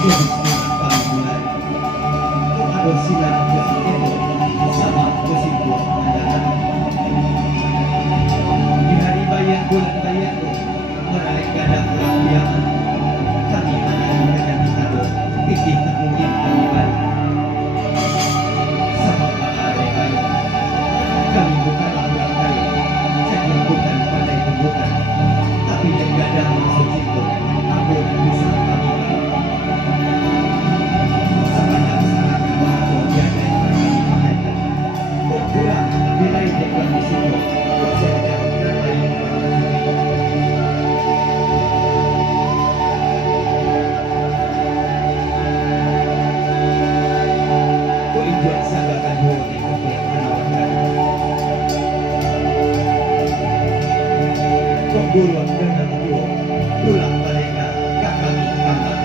paling mulai mengadopsikan kesimpulan sama kesimpulan pandangan di hari bayang bulan bayang meraih kadang kerampian kami hanya memberikan kado pikir termungkin kami sama Pak kayu kami bukanlah orang kaya saya bukan pandai tumbukan tapi yang gadang maksud itu aku yang bisa kami sepanjang sangat bahagia dan kami berkurang bila idekan di situ saya tidak lain tujuan sanggakan huni untuk menawarkan pemburuan dengan itu pulang mereka kami tambah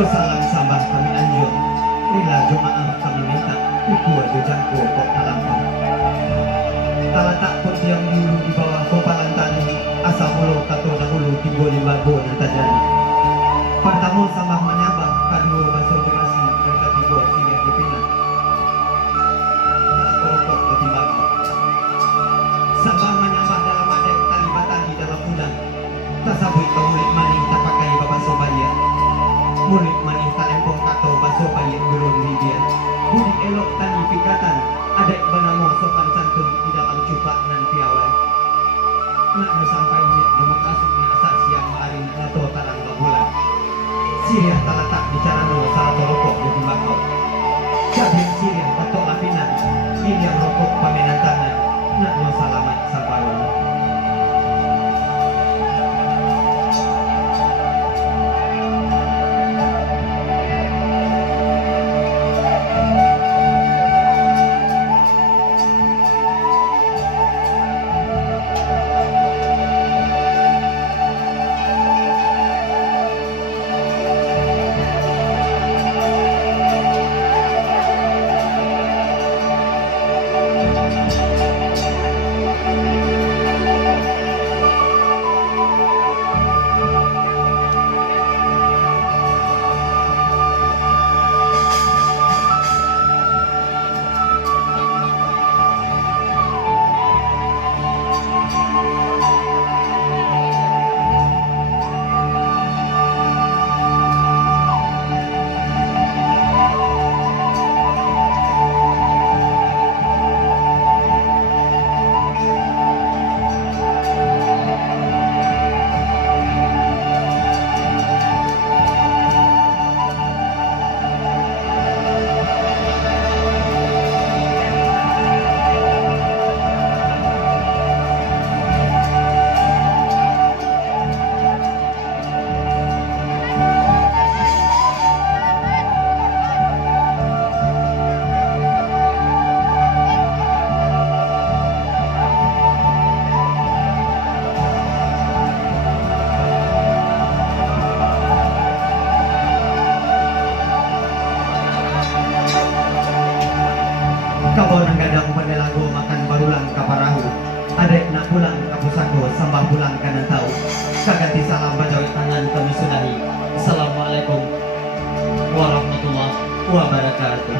Jo salam sambah kami anjur, rila jo maaf kami minta, ikut jo jangko kok talampang. Talatak pun tiang dulu di bawah kopalan tani, asal mulu tato dahulu timbul lima go dan tajani. Pertama sambah menyambah, kedua baso jemasi, dan ketiga sini dipinang. Rokok ketimbang. Sambah menambah dalam adek talibatan di dalam udang. Tasabui ke murid maning tak pakai babaso bayar. Murid maning tak empong kato baso bayar belum ribian. Budi elok tani pikatan. Adek benamo sopan santun di dalam cupak nan piawai. Nak sampai ini demokrasinya asal siang maring atau tarang bulan. Siriah talatak bicara no salah rokok jadi bakau. Jabir siriah batok lapinan. Ini yang rokok pamenan tangan. Nak no salamat sabarun. Kau nang gadang pendelago makan barulang kaparahu. Adek nak pulang ke pusako sambah pulang kanan tahu. Kaganti salam bajawai tangan kami sudahi. Assalamualaikum warahmatullahi wabarakatuh.